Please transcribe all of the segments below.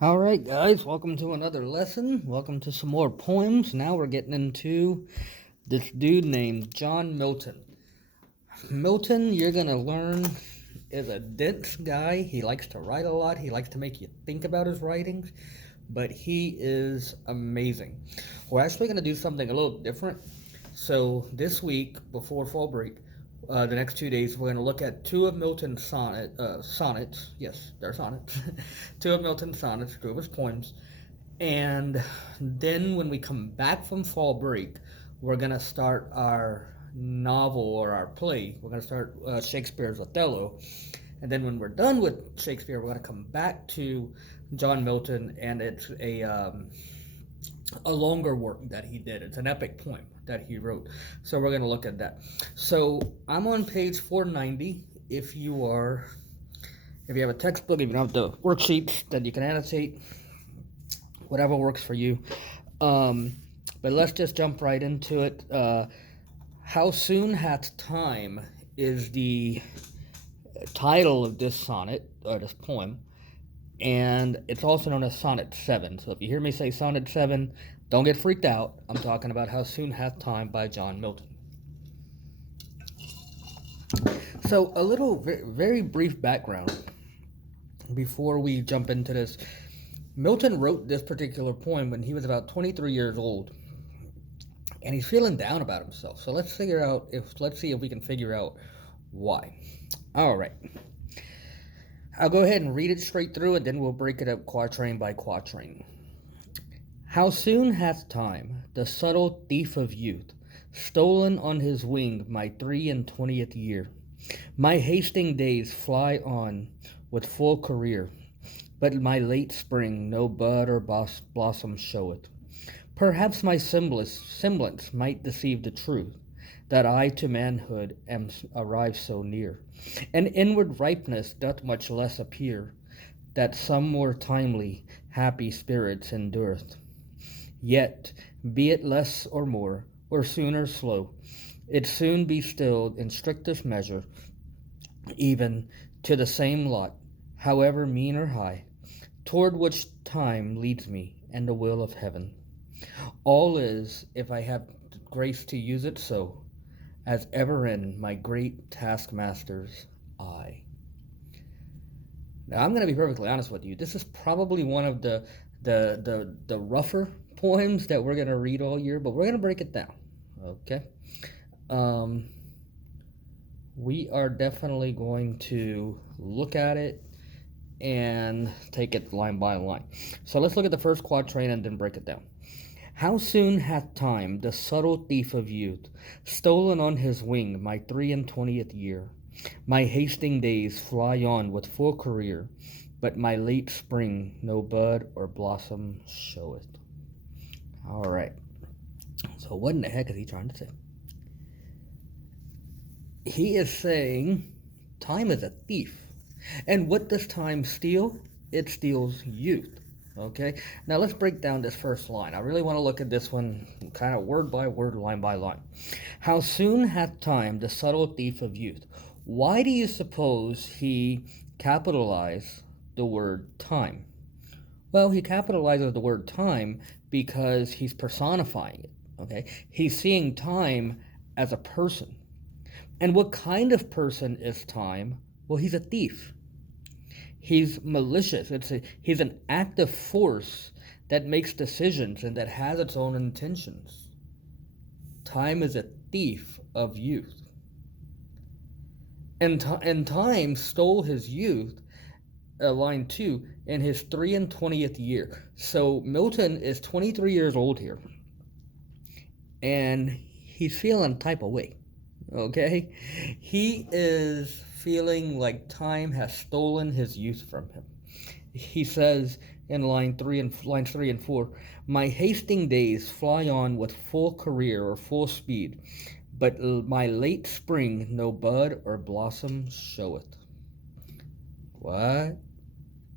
All right, guys, welcome to another lesson. Welcome to some more poems. Now we're getting into this dude named John Milton. Milton, you're going to learn, is a dense guy. He likes to write a lot, he likes to make you think about his writings, but he is amazing. We're actually going to do something a little different. So, this week, before fall break, the next 2 days, we're going to look at two of Milton's sonnets. Yes, they're sonnets. Two of Milton's sonnets, two of his poems. And then when we come back from fall break, we're going to start our novel or our play. We're going to start Shakespeare's Othello. And then when we're done with Shakespeare, we're going to come back to John Milton, and it's a longer work that he did. It's an epic poem that he wrote. So we're going to look at that. So I'm on page 490. If you have a textbook, if you don't have the worksheets, then you can annotate whatever works for you. But let's just jump right into it. How Soon Hath Time is the title of this sonnet, or this poem, and it's also known as Sonnet 7. So if you hear me say Sonnet 7, don't get freaked out. I'm talking about How Soon Hath Time by John Milton. So a little, very brief background before we jump into this. Milton wrote this particular poem when he was about 23 years old, and he's feeling down about himself. So let's see if we can figure out why. All right. I'll go ahead and read it straight through, and then we'll break it up quatrain by quatrain. How soon hath time, the subtle thief of youth, stolen on his wing my 23 year. My hasting days fly on with full career, but my late spring no bud or blossom showeth. Perhaps my semblance might deceive the truth, that I to manhood am arrived so near, and inward ripeness doth much less appear, that some more timely happy spirits endureth. Yet, be it less or more, or soon or slow, it soon be stilled in strictest measure, even to the same lot, however mean or high, toward which time leads me, and the will of heaven. All is, if I have grace to use it so, as ever in my great taskmaster's eye. Now, I'm going to be perfectly honest with you. This is probably one of the rougher poems that we're going to read all year, but we're going to break it down. Okay. We are definitely going to look at it and take it line by line. So let's look at the first quatrain and then break it down. How soon hath time, the subtle thief of youth, stolen on his wing my 23 year. My hasting days fly on with full career, but my late spring no bud or blossom showeth. All right. So what in the heck is he trying to say? He is saying time is a thief. And what does time steal? It steals youth. Okay, now let's break down this first line. I really want to look at this one kind of word by word, line by line. How soon hath time, the subtle thief of youth? Why do you suppose he capitalized the word time? Well, he capitalizes the word time because he's personifying it. Okay, he's seeing time as a person. And what kind of person is time? Well, he's a thief. He's malicious. He's an active force that makes decisions and that has its own intentions. Time is a thief of youth. And time stole his youth, line 2, in his 23 year. So Milton is 23 years old here. And he's feeling a type of way. Okay? He is feeling like time has stolen his youth from him. He says in lines 3 and 4, my hasting days fly on with full career or full speed, but my late spring no bud or blossom showeth. What?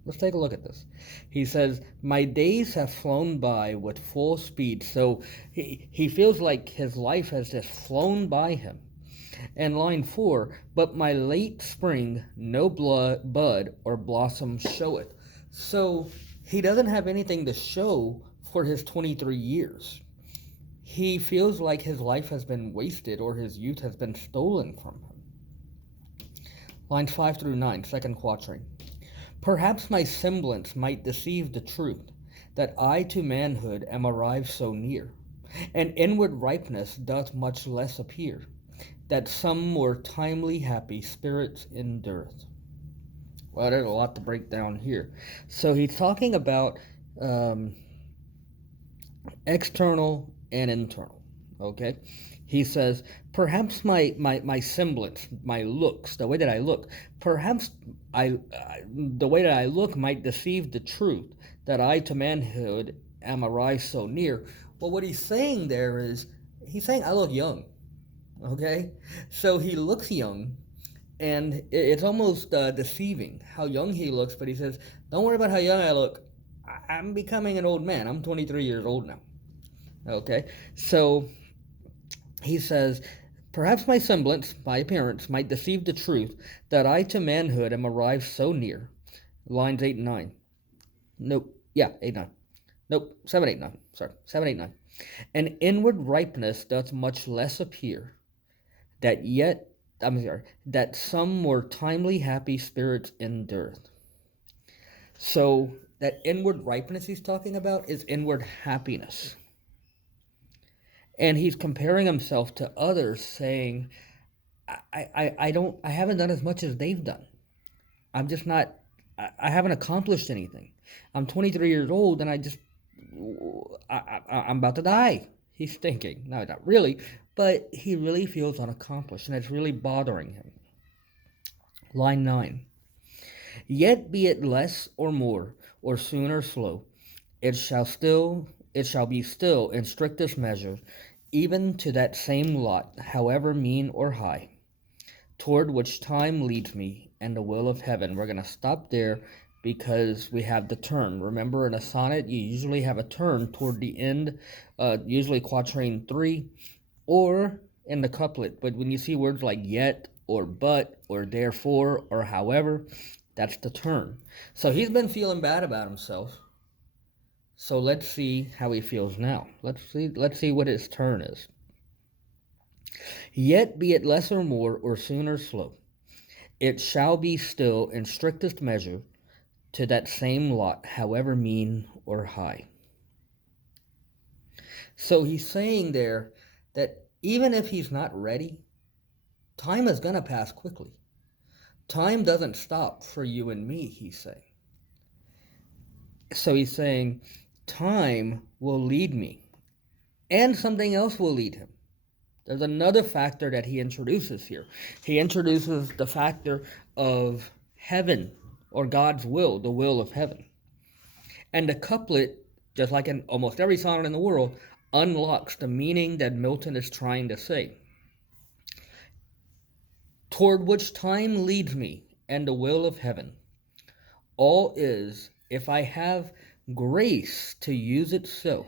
Let's take a look at this. He says, my days have flown by with full speed. So he feels like his life has just flown by him. And line 4, but my late spring no bud or blossom showeth. So He doesn't have anything to show for his 23 years. He feels like his life has been wasted or his youth has been stolen from him. Lines 5 through 9, second quatrain. Perhaps my semblance might deceive the truth, that I to manhood am arrived so near, and inward ripeness doth much less appear, that some more timely happy spirits endureth. Well, there's a lot to break down here. So he's talking about um, external and internal. Okay, he says perhaps my semblance, my looks, the way that I look, perhaps the way that I look might deceive the truth, that I to manhood am arrived so near. Well, what he's saying there is he's saying I look young. Okay, so he looks young, and it's almost deceiving how young he looks. But he says, "Don't worry about how young I look. I'm becoming an old man. I'm 23 years old now." Okay, so he says, perhaps my semblance, my appearance, might deceive the truth, that I to manhood am arrived so near. Lines 8 and 9. Nope. Yeah, 8, 9. Nope. 7, 8, 9. Sorry. 7, 8, 9. And inward ripeness doth much less appear, that yet, I'm sorry, that some more timely happy spirits endureth. So, that inward ripeness he's talking about is inward happiness. And he's comparing himself to others, saying, I haven't done as much as they've done. I'm just not, I haven't accomplished anything. I'm 23 years old and I'm about to die. He's thinking. No, not really, but he really feels unaccomplished and it's really bothering him. Line 9. Yet be it less or more, or soon or slow, it shall be still in strictest measure, even to that same lot, however mean or high, toward which time leads me and the will of heaven. We're going to stop there because we have the turn. Remember, in a sonnet, you usually have a turn toward the end, usually quatrain 3, or in the couplet. But when you see words like yet, or but, or therefore, or however, that's the turn. So he's been feeling bad about himself. So let's see how he feels now. Let's see what his turn is. Yet be it less or more, or soon or slow, it shall be still in strictest measure to that same lot, however mean or high. So he's saying there that even if he's not ready, time is going to pass quickly. Time doesn't stop for you and me, he's saying. So he's saying, time will lead me, and something else will lead him. There's another factor that he introduces here. He introduces the factor of heaven, or God's will, the will of heaven. And the couplet, just like in almost every sonnet in the world, unlocks the meaning that Milton is trying to say. Toward which time leads me, and the will of heaven. All is, if I have grace to use it so,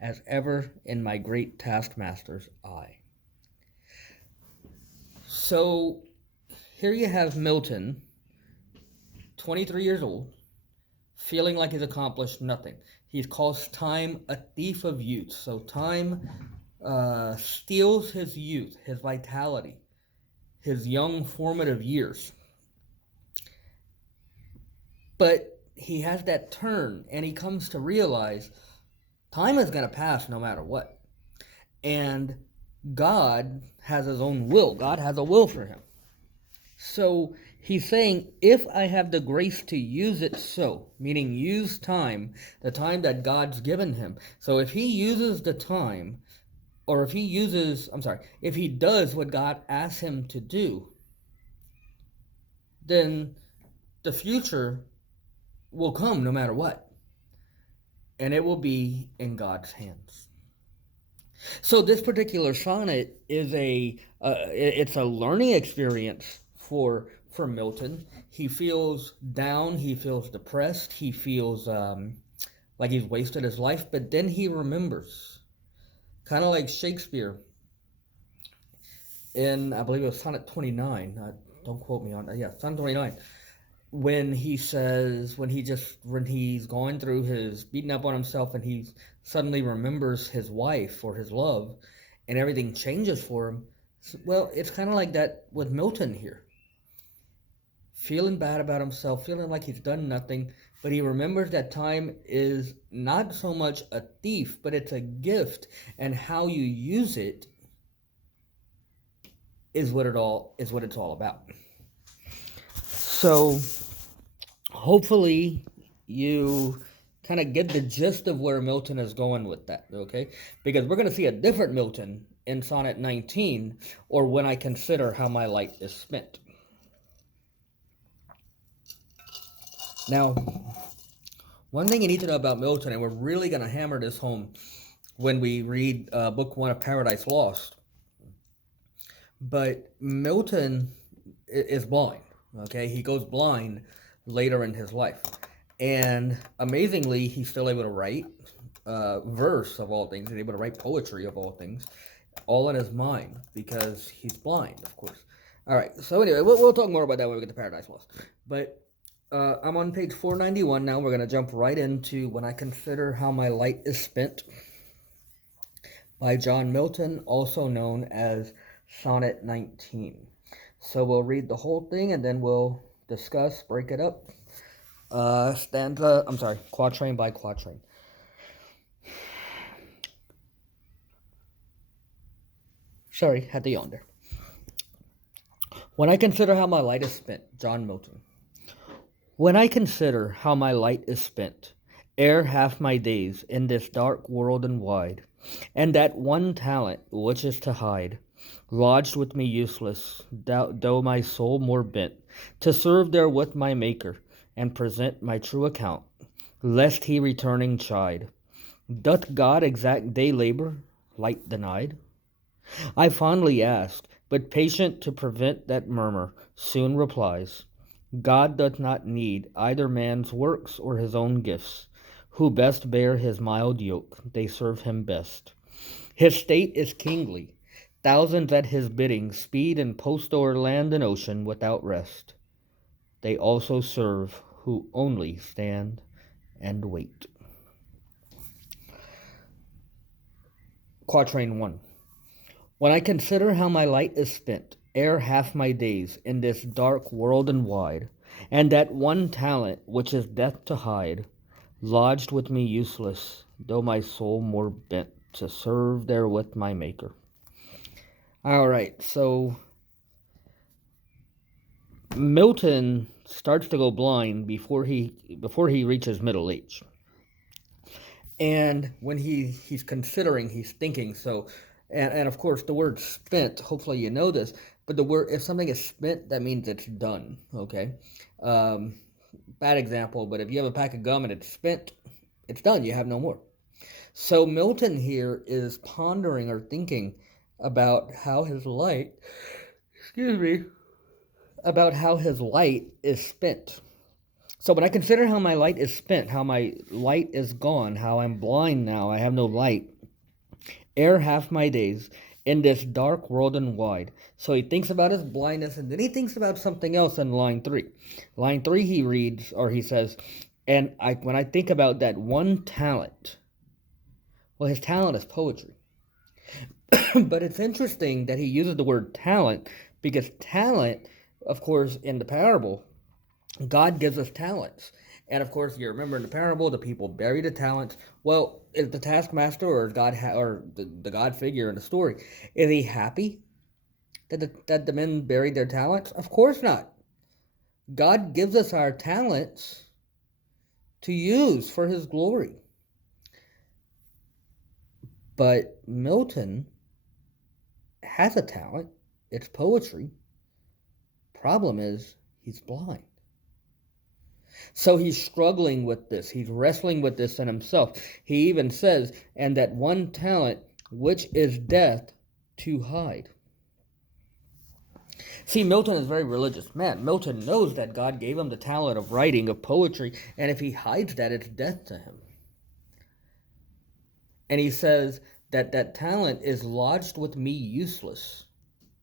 as ever in my great taskmaster's eye. So here you have Milton, 23 years old, feeling like he's accomplished nothing. He calls time a thief of youth. So time steals his youth, his vitality, his young formative years. But he has that turn and he comes to realize time is going to pass no matter what. And God has his own will. God has a will for him. So he's saying, if I have the grace to use it so, meaning use time, the time that God's given him. So if he uses the time, or if he does what God asks him to do, then the future will come no matter what. And it will be in God's hands. So this particular sonnet is it's a learning experience for Milton. He feels down, he feels depressed, he feels like he's wasted his life, but then he remembers, kind of like Shakespeare in, I believe it was Sonnet 29. Don't quote me on that. Yeah, Sonnet 29. when he says, when he's going through his beating up on himself and he suddenly remembers his wife or his love and everything changes for him. Well, it's kind of like that with Milton here, feeling bad about himself, feeling like he's done nothing, but he remembers that time is not so much a thief, but it's a gift, and how you use it is what it's all about. So hopefully you kind of get the gist of where Milton is going with that, okay? Because we're going to see a different Milton in Sonnet 19, or When I Consider How My Light is Spent. Now, one thing you need to know about Milton, and we're really going to hammer this home when we read Book 1 of Paradise Lost, but Milton is blind, okay? He goes blind later in his life. And amazingly, he's still able to write verse of all things. He's able to write poetry of all things, all in his mind, because he's blind, of course. All right, so anyway, we'll talk more about that when we get to Paradise Lost. But I'm on page 491 now. We're going to jump right into When I Consider How My Light is Spent by John Milton, also known as Sonnet 19. So we'll read the whole thing and then we'll discuss, break it up, quatrain by quatrain. Sorry, had to yawn there. When I consider how my light is spent, John Milton. When I consider how my light is spent, ere half my days in this dark world and wide, and that one talent which is to hide, lodged with me useless, though my soul more bent, to serve there with my Maker, and present my true account, lest he returning chide. Doth God exact day labor, light denied? I fondly ask, but patient to prevent that murmur, soon replies, God doth not need either man's works or his own gifts. Who best bear his mild yoke, they serve him best. His state is kingly. Thousands at his bidding speed and post o'er land and ocean without rest. They also serve who only stand and wait. Quatrain 1. When I consider how my light is spent, ere half my days in this dark world and wide, and that one talent which is death to hide, lodged with me useless, though my soul more bent to serve there with my Maker. All right, so Milton starts to go blind before he reaches middle age. And when he's considering, he's thinking, so and of course the word spent, hopefully you know this, but the word, if something is spent, that means it's done, okay? Um, Bad example, but if you have a pack of gum and it's spent, it's done, you have no more. So Milton here is pondering or thinking about how his light, excuse me, about how his light is spent. So when I consider how my light is spent, how my light is gone, how I'm blind now, I have no light, ere half my days in this dark world and wide. So he thinks about his blindness, and then he thinks about something else in line 3. Line 3 he reads, or he says, when I think about that one talent, well, his talent is poetry. But it's interesting that he uses the word talent, because talent, of course, in the parable, God gives us talents. And of course, you remember in the parable, the people bury the talents. Well, is the taskmaster or God or the God figure in the story, is he happy that the men buried their talents? Of course not. God gives us our talents to use for his glory. But Milton has a talent. It's poetry. Problem is, he's blind. So he's struggling with this. He's wrestling with this in himself. He even says, and that one talent which is death to hide. See, Milton is a very religious man. Milton knows that God gave him the talent of writing, of poetry, and if he hides that, it's death to him. And he says that that talent is lodged with me useless.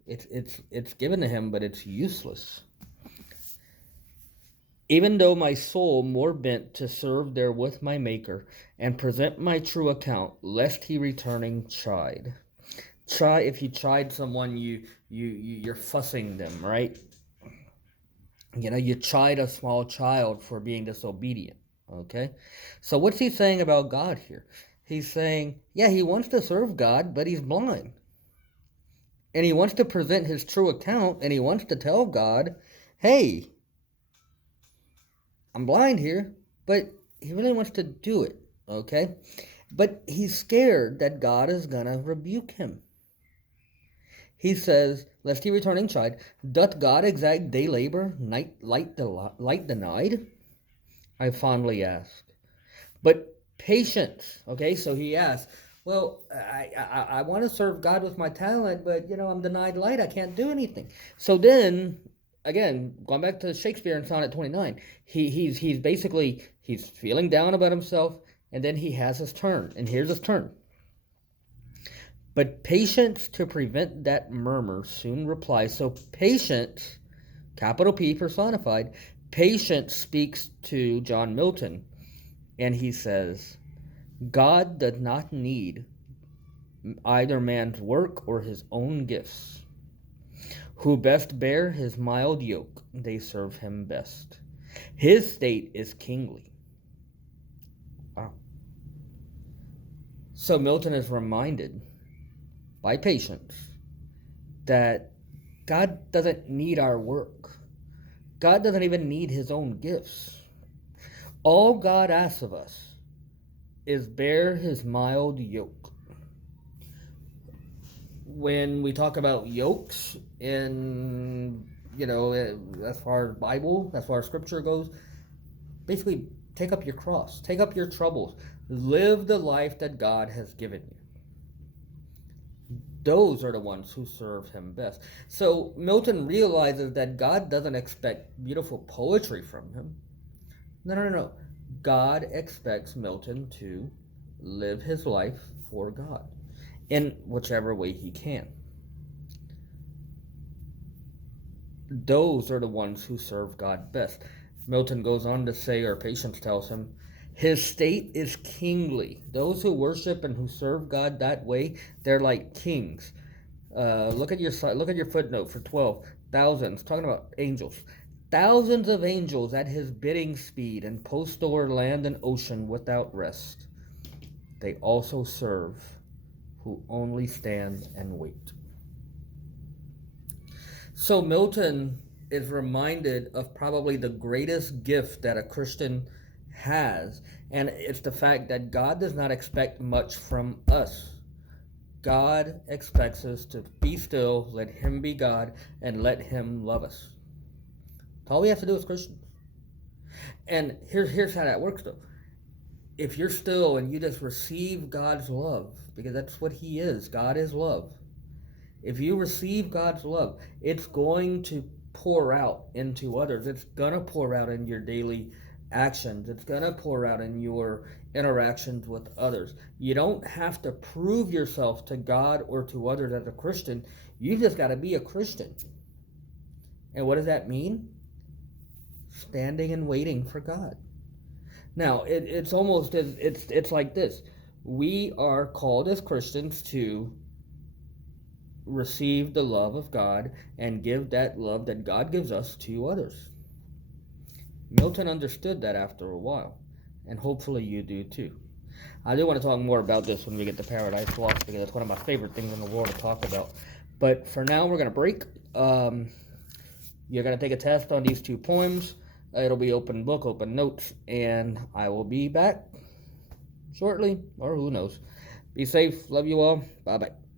It's given to him, but it's useless. Even though my soul more bent to serve there with my Maker, and present my true account, lest he returning chide. Try if you chide someone, you're fussing them, right? You chide a small child for being disobedient. Okay, so what's he saying about God here? He's saying, yeah, he wants to serve God, but he's blind, and he wants to present his true account, and he wants to tell God, hey, I'm blind here, but he really wants to do it. Okay, but he's scared that God is gonna rebuke him. He says, lest he returning chide, doth God exact day labor, night light denied? I fondly ask. But patience, okay, so he asks, well, I want to serve God with my talent, but, I'm denied light. I can't do anything. So then, again, going back to Shakespeare in Sonnet 29, he's basically, he's feeling down about himself, and then he has his turn, and here's his turn. But patience to prevent that murmur soon replies. So patience, capital P personified, patience speaks to John Milton, and he says, God does not need either man's work or his own gifts. Who best bear his mild yoke, they serve him best. His state is kingly. Wow. So Milton is reminded by patience that God doesn't need our work. God doesn't even need his own gifts. All God asks of us is bear his mild yoke. When we talk about yokes in, as far as Bible, as far as scripture goes, basically take up your cross, take up your troubles, live the life that God has given you. Those are the ones who serve him best. So Milton realizes that God doesn't expect beautiful poetry from him. No. God expects Milton to live his life for God in whichever way he can. Those are the ones who serve God best. Milton goes on to say, or Patience tells him, his state is kingly. Those who worship and who serve God that way, they're like kings. Look at your footnote for 12. Thousands, talking about angels. Thousands of angels at his bidding speed and post o'er land and ocean without rest. They also serve who only stand and wait. So Milton is reminded of probably the greatest gift that a Christian has, and it's the fact that God does not expect much from us. God expects us to be still, let him be God, and let him love us. That's all we have to do as Christians. And here's how that works, though. If you're still and you just receive God's love, because that's what he is, God is love. If you receive God's love, it's going to pour out into others. It's going to pour out in your daily actions. It's going to pour out in your interactions with others. You don't have to prove yourself to God or to others as a Christian. You just got to be a Christian. And what does that mean? Standing and waiting for God. Now, it's almost it's like this. We are called as Christians to receive the love of God and give that love that God gives us to others. Milton understood that after a while, and hopefully you do too. I do want to talk more about this when we get to Paradise Lost, because it's one of my favorite things in the world to talk about. But for now, we're going to break. You're going to take a test on these two poems. It'll be open book, open notes, and I will be back shortly, or who knows. Be safe. Love you all. Bye-bye.